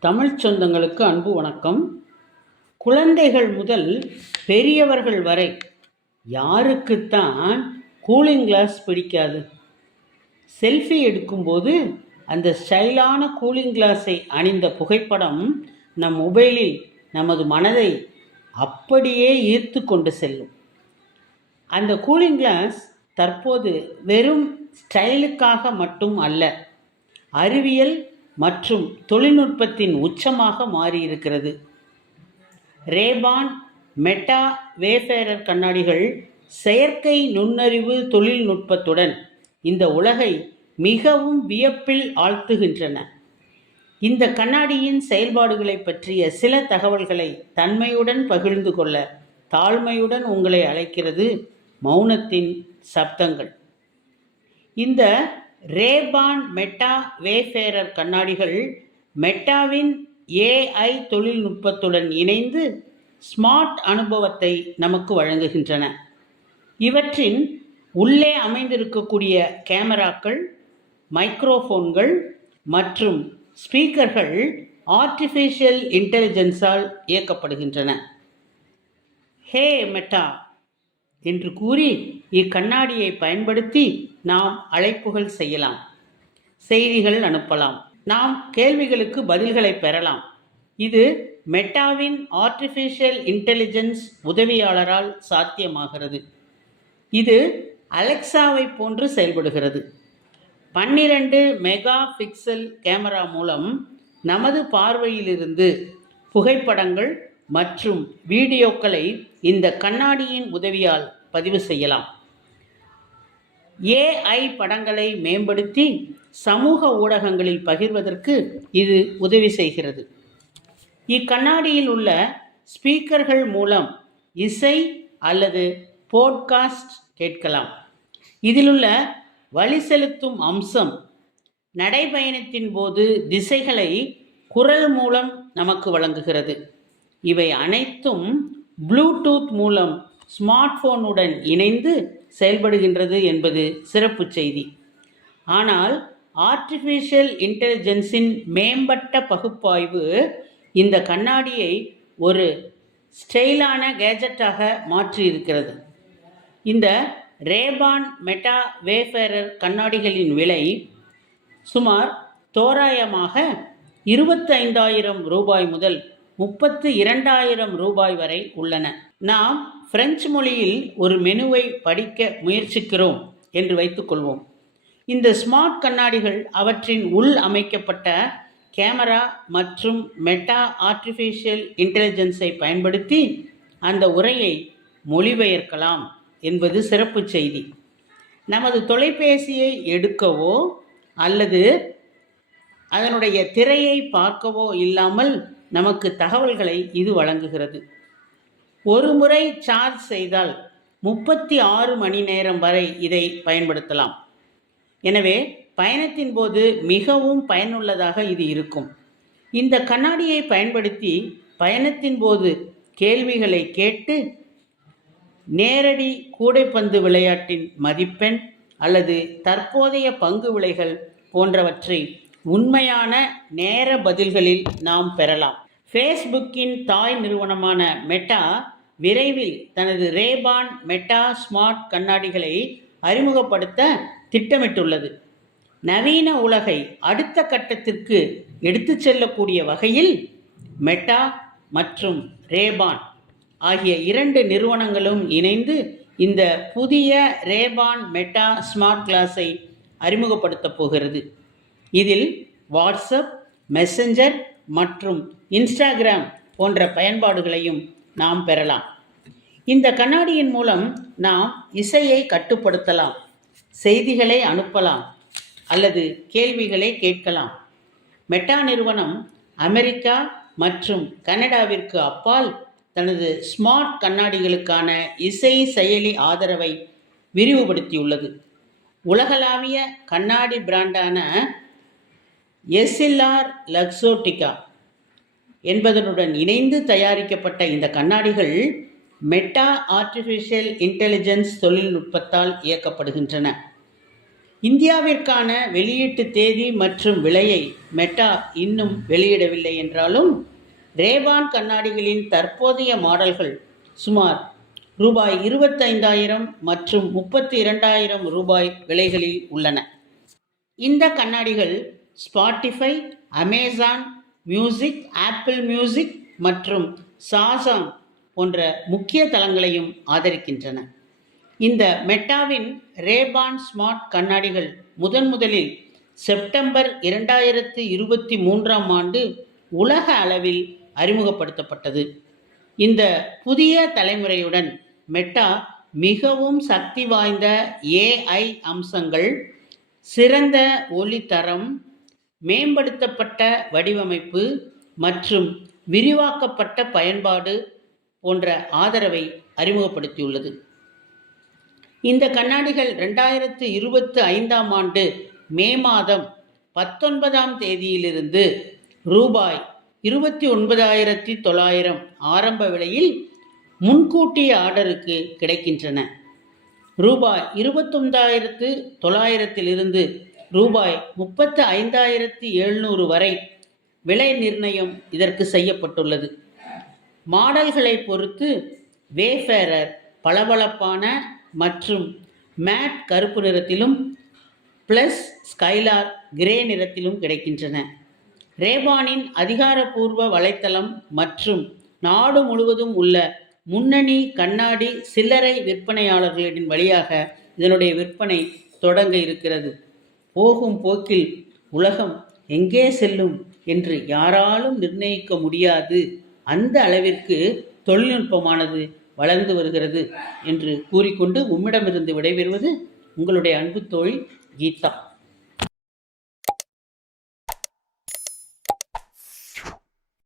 தமிழ் சொந்தங்களுக்கு அன்பு வணக்கம். குழந்தைகள் முதல் பெரியவர்கள் வரை யாருக்குத்தான் கூலிங் கிளாஸ் பிடிக்காது? செல்ஃபி எடுக்கும்போது அந்த ஸ்டைலான கூலிங் கிளாஸை அணிந்த புகைப்படம் நம் மொபைலில் நமது மனதை அப்படியே ஈர்த்து கொண்டு செல்லும். அந்த கூலிங் கிளாஸ் தற்போது வெறும் ஸ்டைலுக்காக மட்டும் அல்ல அறிவியல் மற்றும் தொழில்நுட்பத்தின் உச்சமாக மாறியிருக்கிறது. ரேபான் மெட்டா வேஃபேரர் கண்ணாடிகள் செயற்கை நுண்ணறிவு தொழில்நுட்பத்துடன் இந்த உலகை மிகவும் வியப்பில் ஆழ்த்துகின்றன. இந்த கண்ணாடியின் செயல்பாடுகளை பற்றிய சில தகவல்களை தன்மையுடன் பகிர்ந்து கொள்ள தாழ்மையுடன் உங்களை அழைக்கிறது மௌனத்தின் சப்தங்கள். இந்த ரேபான் மெட்டா வேஃபேரர் கண்ணாடிகள் மெட்டாவின் ஏஐ தொழில்நுட்பத்துடன் இணைந்து ஸ்மார்ட் அனுபவத்தை நமக்கு வழங்குகின்றன. இவற்றின் உள்ளே அமைந்திருக்கக்கூடிய கேமராக்கள் மைக்ரோஃபோன்கள் மற்றும் ஸ்பீக்கர்கள் ஆர்டிஃபிஷியல் இன்டெலிஜென்ஸால் இயக்கப்படுகின்றன. Hey Meta! என்று கூறி இக்கண்ணாடியை பயன்படுத்தி நாம் அழைப்புகள் செய்யலாம் செய்திகள் அனுப்பலாம் நாம் கேள்விகளுக்கு பதில்களை பெறலாம். இது மெட்டாவின் ஆர்டிஃபிஷியல் இன்டெலிஜென்ஸ் உதவியாளரால் சாத்தியமாகிறது. இது அலெக்சாவை போன்று செயல்படுகிறது. பன்னிரண்டு மெகா பிக்சல் கேமரா மூலம் நமது பார்வையிலிருந்து புகைப்படங்கள் மற்றும் வீடியோக்களை இந்த கண்ணாடியின் உதவியால் பதிவு செய்யலாம். ஏஐ படங்களை மேம்படுத்தி சமூக ஊடகங்களில் பகிர்வதற்கு இது உதவி செய்கிறது. இக்கண்ணாடியில் உள்ள ஸ்பீக்கர்கள் மூலம் இசை அல்லது போட்காஸ்ட் கேட்கலாம். இதிலுள்ள வழி செலுத்தும் அம்சம் நடைபயணத்தின் போது திசைகளை குரல் மூலம் நமக்கு வழங்குகிறது. இவை அனைத்தும் ப்ளூடூத் மூலம் ஸ்மார்ட் போனுடன் இணைந்து செயல்படுகின்றது என்பது சிறப்பு செய்தி. ஆனால் ஆர்டிஃபிஷியல் இன்டெலிஜென்ஸின் மேம்பட்ட பகுப்பாய்வு இந்த கண்ணாடியை ஒரு ஸ்டைலான கேஜெட்டாக மாற்றியிருக்கிறது. இந்த ரேபான் மெட்டா வேஃபேரர் கண்ணாடிகளின் விலை சுமார் தோராயமாக இருபத்தைந்தாயிரம் ரூபாய் முதல் முப்பத்து இரண்டாயிரம் ரூபாய் வரை உள்ளன. நாம் பிரெஞ்சு மொழியில் ஒரு மெனுவை படிக்க முயற்சிக்கிறோம் என்று வைத்துக்கொள்வோம் இந்த ஸ்மார்ட் கண்ணாடிகள் அவற்றின் உள் அமைக்கப்பட்ட கேமரா மற்றும் மெட்டா ஆர்டிஃபிஷியல் இன்டெலிஜென்ஸை பயன்படுத்தி அந்த உரையை மொழிபெயர்க்கலாம் என்பது சிறப்பு செய்தி. நமது தொலைபேசியை எடுக்கவோ அல்லது அதனுடைய திரையை பார்க்கவோ இல்லாமல் நமக்கு தகவல்களை இது வழங்குகிறது. ஒரு முறை சார்ஜ் செய்தால் முப்பத்தி ஆறு மணி நேரம் வரை இதை பயன்படுத்தலாம். எனவே பயணத்தின் போது மிகவும் பயனுள்ளதாக இது இருக்கும். இந்த கண்ணாடியை பயன்படுத்தி பயணத்தின் போது கேள்விகளை கேட்டு நேரடி கூடைப்பந்து விளையாட்டின் மதிப்பெண் அல்லது தற்போதைய பங்கு விலைகள் போன்றவற்றை உண்மையான நேர பதில்களில் நாம் பெறலாம். ஃபேஸ்புக்கின் தாய் நிறுவனமான மெட்டா விரைவில் தனது ரேபான் மெட்டா ஸ்மார்ட் கண்ணாடிகளை அறிமுகப்படுத்த திட்டமிட்டுள்ளது. நவீன உலகை அடுத்த கட்டத்திற்கு எடுத்துச் செல்லக்கூடிய வகையில் மெட்டா மற்றும் ரேபான் ஆகிய இரண்டு நிறுவனங்களும் இணைந்து இந்த புதிய ரேபான் மெட்டா ஸ்மார்ட் கிளாஸை அறிமுகப்படுத்தப் போகிறது. இதில் வாட்ஸ்அப் மெசஞ்சர் மற்றும் இன்ஸ்டாகிராம் போன்ற பயன்பாடுகளையும் நாம் பெறலாம். இந்த கண்ணாடியின் மூலம் நாம் இசையை கட்டுப்படுத்தலாம் செய்திகளை அனுப்பலாம் அல்லது கேள்விகளை கேட்கலாம். மெட்டா நிறுவனம் அமெரிக்கா மற்றும் கனடாவிற்கு அப்பால் தனது ஸ்மார்ட் கண்ணாடிகளுக்கான இசை செயலி ஆதரவை விரிவுபடுத்தியுள்ளது. உலகளாவிய கண்ணாடி பிராண்டான எஸ்எல்ஆர் லக்ஸோட்டிகா என்பதனுடன் இணைந்து தயாரிக்கப்பட்ட இந்த கண்ணாடிகள் மெட்டா ஆர்டிஃபிஷியல் இன்டெலிஜென்ஸ் தொழில்நுட்பத்தால் இயக்கப்படுகின்றன. இந்தியாவிற்கான வெளியீட்டு தேதி மற்றும் விலையை மெட்டா இன்னும் வெளியிடவில்லை என்றாலும் ரேபான் கண்ணாடிகளின் தற்போதைய மாடல்கள் சுமார் ரூபாய் இருபத்தைந்தாயிரம் மற்றும் முப்பத்தி இரண்டாயிரம் ரூபாய் விலைகளில் உள்ளன. இந்த கண்ணாடிகள் Spotify Amazon music Apple music மற்றும் சாசம் போன்ற முக்கிய தளங்களையும் ஆதரிக்கின்றன. இந்த மெட்டாவின் ரேபான் ஸ்மார்ட் கண்ணாடிகள் முதன் முதலில் செப்டம்பர் இரண்டாயிரத்து இருபத்தி மூன்றாம் ஆண்டு உலக அளவில் அறிமுகப்படுத்தப்பட்டது. இந்த புதிய தலைமுறையுடன் மெட்டா மிகவும் சக்தி வாய்ந்த ஏஐ அம்சங்கள் சிறந்த ஒளித்தரம் மேம்படுத்தப்பட்ட வடிவமைப்பு மற்றும் விரிவாக்கப்பட்ட பயன்பாடு போன்ற ஆதரவை அறிமுகப்படுத்தியுள்ளது. இந்த கண்ணாடிகள் ரெண்டாயிரத்து இருபத்து ஐந்தாம் ஆண்டு மே மாதம் பத்தொன்பதாம் தேதியிலிருந்து ரூபாய் இருபத்தி ஒன்பதாயிரத்தி தொள்ளாயிரம் ஆரம்ப விலையில் முன்கூட்டிய ஆர்டருக்கு கிடைக்கின்றன. ரூபாய் இருபத்தொன்பதாயிரத்து தொள்ளாயிரத்திலிருந்து ரூபாய் முப்பத்து ஐந்தாயிரத்தி எழுநூறு வரை விலை நிர்ணயம் இதற்கு செய்யப்பட்டுள்ளது. மாடல்களை பொறுத்து வேஃபேரர் பளபளப்பான மற்றும் மேட் கருப்பு நிறத்திலும் ப்ளஸ் ஸ்கைலார் கிரே நிறத்திலும் கிடைக்கின்றன. ரேபானின் அதிகாரப்பூர்வ வலைத்தளம் மற்றும் நாடு முழுவதும் உள்ள முன்னணி கண்ணாடி சில்லறை விற்பனையாளர்களின் வழியாக இதனுடைய விற்பனை தொடங்க இருக்கிறது. போகும் போக்கில் உலகம் எங்கே செல்லும் என்று யாராலும் நிர்ணயிக்க முடியாது. அந்த அளவிற்கு தொழில்நுட்பமானது வளர்ந்து வருகிறது என்று கூறிக்கொண்டு உம்மிடமிருந்து விடைபெறுவது உங்களுடைய அன்பு தோழி கீதா.